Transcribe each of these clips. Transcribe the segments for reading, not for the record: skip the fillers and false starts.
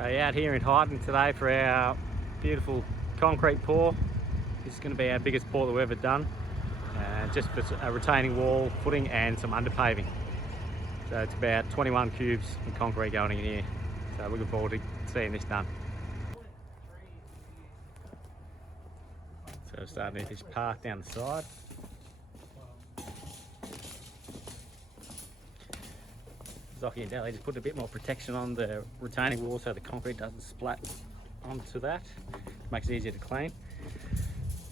Out here in Highton today for our beautiful concrete pour. This is going to be our biggest pour that we've ever done. Just for a retaining wall, footing and some underpaving. So it's about 21 cubes of concrete going in here. So looking forward to seeing this done. So starting with this path down the side. Zocky and Dally just put a bit more protection on the retaining wall so the concrete doesn't splat onto that. Makes it easier to clean.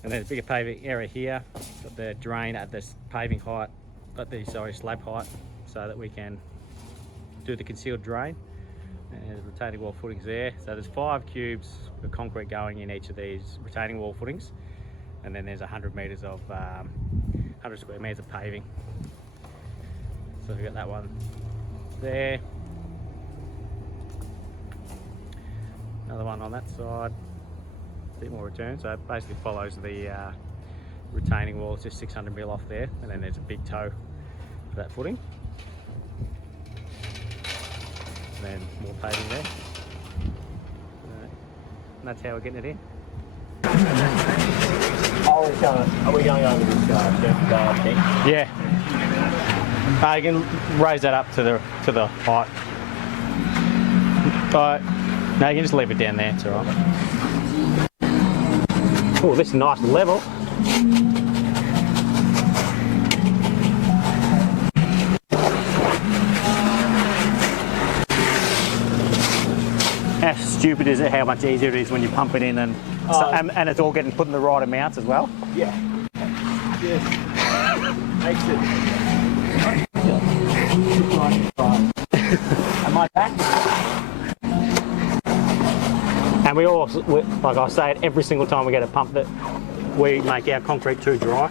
And then a bigger paving area here. Got the drain at this paving height, slab height, so that we can do the concealed drain. And the retaining wall footings there. So there's 5 cubes of concrete going in each of these retaining wall footings. And then there's 100 metres of 100 square metres of paving. So we've got that one there, another one on that side, a bit more return, so it basically follows the retaining wall. It's just 600 mil off there, and then there's a big toe for that footing, and then more paving there, and that's how we're getting it in. Are we going over this thing? Yeah. You can raise that up to the height. No, you can just leave it down there, it's alright. Oh, this is nice and level. How stupid is it how much easier it is when you pump it in and it's all getting put in the right amounts as well? Yeah. Yes. Makes it. Am I back? And we also, like I say it every single time we get a pump, that we make our concrete too dry,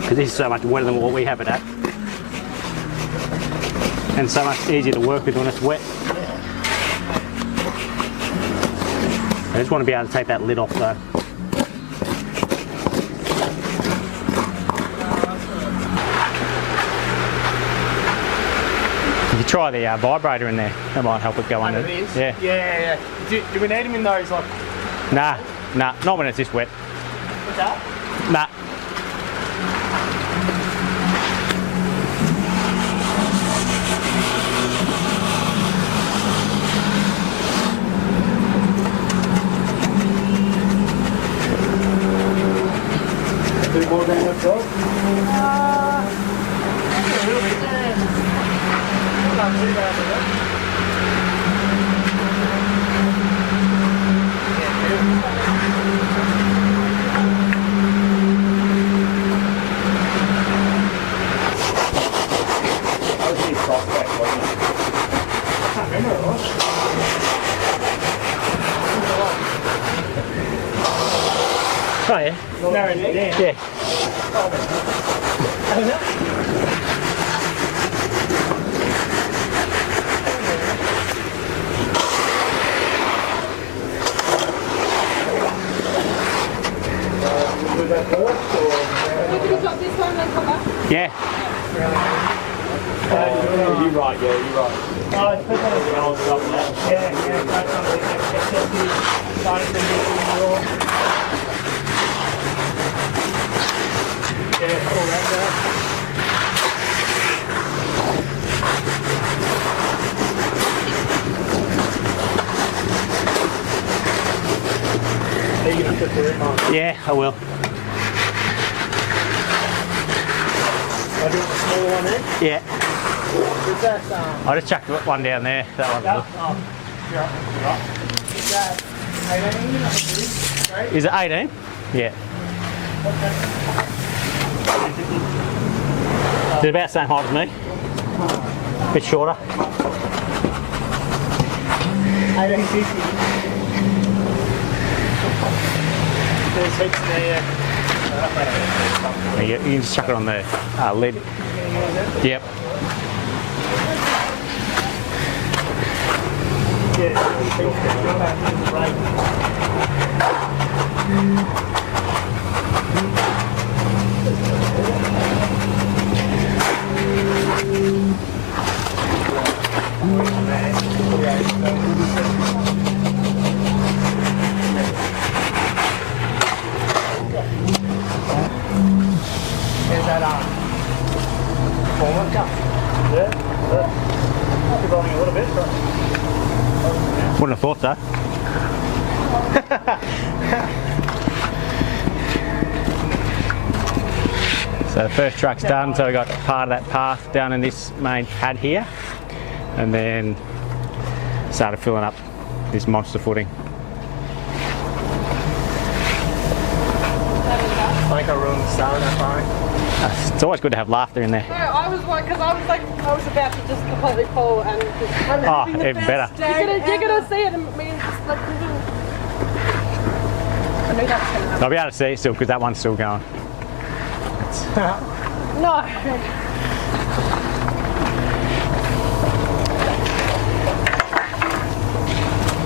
because this is so much wetter than what we have it at, and so much easier to work with when it's wet. I just want to be able to take that lid off though. You could try the vibrator in there, that might help it go under. Yeah. Do we need them in those like? Nah, not when it's this wet. What's that? Nah. Do more than that, dog? A little bit. Not too bad, Oh yeah? Yeah. Yeah. You're right, you're right. Oh, it's put on the old stuff now. Yeah, that's something that's starting to be raw. Yeah, all that there. Are you going to put the rim on? Yeah, I will. I do want the smaller one there? Yeah. Is that, I just chucked one down there. That one's good. Oh, you're right. Is that 18? I think it is. Is it 18? Yeah. Okay. Is it about the same height as me? A bit shorter. 1850. There's heaps there. You can just chuck it on the lid. Yep. Is that forward jump? Yeah. Might be rolling a little bit, but Wouldn't have thought so. So the first truck's done, so we got part of that path down in this main pad here, and then started filling up this monster footing. I think I ruined the start of that line. It's always good to have laughter in there. No, I was like, because I was about to just completely fall and just. I'm Oh, having the even best better. day You're gonna see it and me just like. I knew that was gonna happen. I'll be able to see it still because that one's still going. No.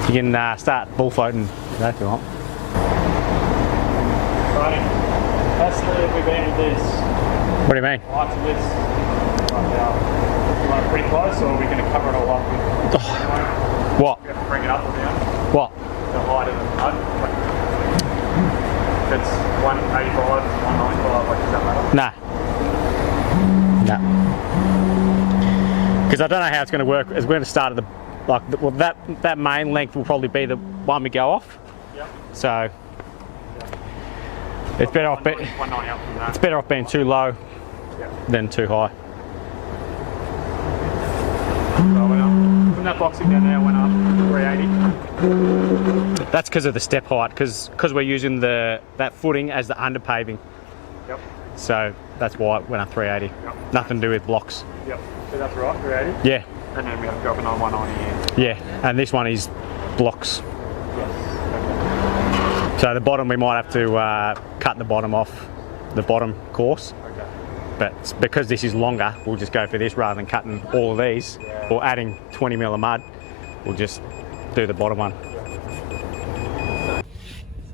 You can start bull floating if you want. Right. That's the we've been with this. What do you mean? Lights of this. Right now. You want it pretty close, or are we going to cover it all up with? What? We have to bring it up or down. What? The height of the mud. Like, if it's 185, 195, like, does that matter? Nah. Nah. Because I don't know how it's going to work. As we're going to start at the well, that main length will probably be the one we go off. Yep. So it's better off. 190 up from that. It's better off being too low than too high. So I went up. From that boxing down there, I went up 380. That's because of the step height. Because we're using that footing as the under paving. Yep. So that's why it went up 380. Yep. Nothing to do with blocks. Yep. So that's right, 380. Yeah. And then we have to drop it on 190. Yeah. And this one is blocks. Yes. So the bottom we might have to cut the bottom off the bottom course. Okay. But because this is longer, we'll just go for this rather than cutting all of these or adding 20 mil of mud. We'll just do the bottom one.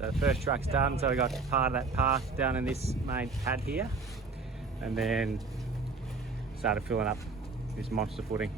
So the first truck's done, so we got part of that path down in this main pad here, and then started filling up this monster footing.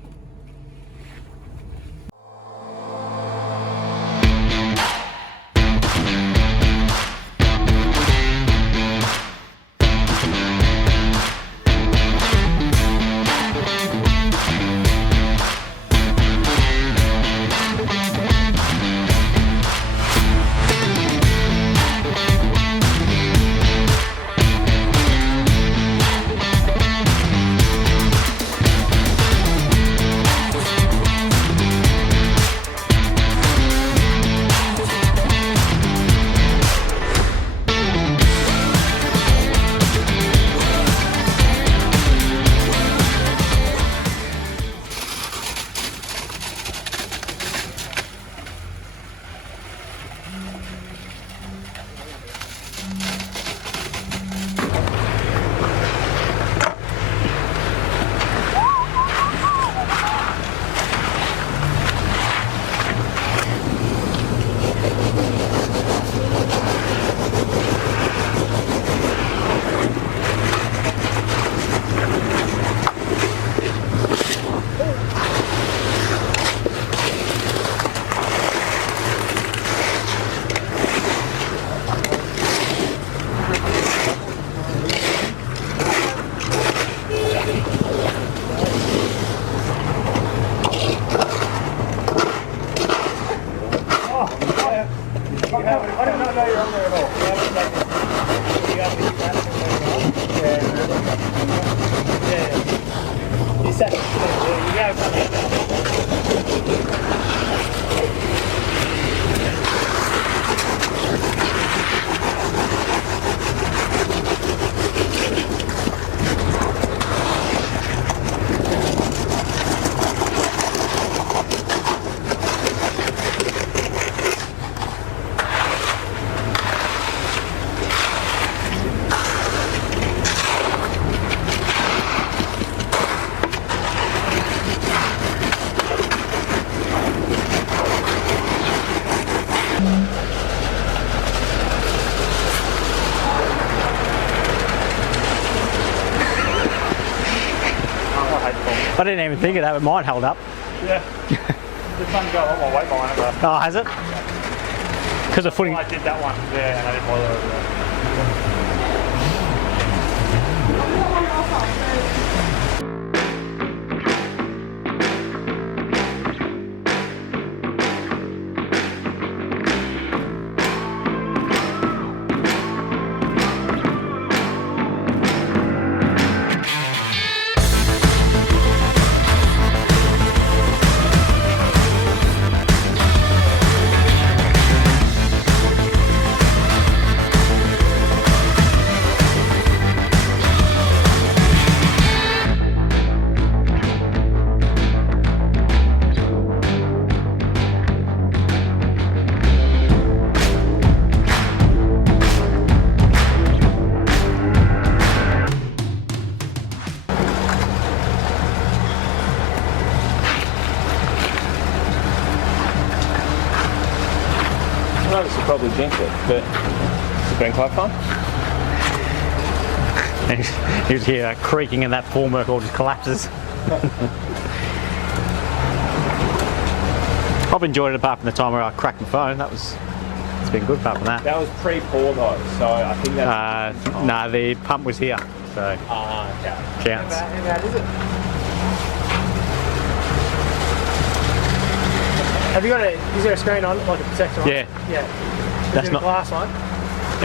I did not know you were on there at all. Yeah. You said it. I didn't even think of that, but mine held up. Yeah. This one's got a lot more weight behind it, though. Oh, has it? Because of footing. I did that one there and I didn't bother over there. I should probably jinx it, but it's been quite fun. You just hear that creaking and that formwork all just collapses. I've enjoyed it apart from the time where I cracked my phone. It's been good apart from that. That was pre-pour though, so I think that's... No, the pump was here, so okay. counts. How bad is it? Have you got is there a screen on, like a protector on? Yeah. Yeah. That's Is it not- a glass one?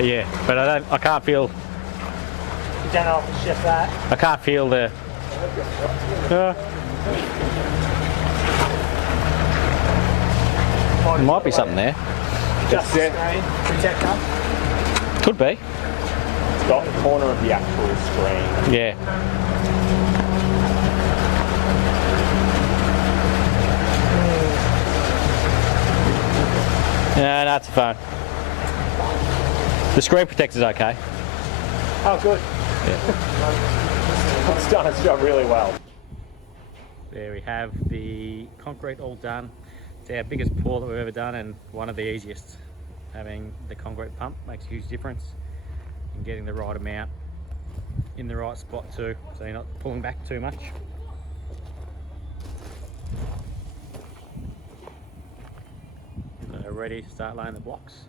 Yeah, but I can't feel. You don't know if it's just that. I can't feel the. Might be something there. Just the it. screen protector. Could be. It's got the corner of the actual screen. Yeah. No, that's fine. The screen protector's okay. Oh, good. It's done its job really well. There we have the concrete all done. It's our biggest pour that we've ever done and one of the easiest. Having the concrete pump makes a huge difference in getting the right amount in the right spot too, so you're not pulling back too much. So ready to start laying the blocks.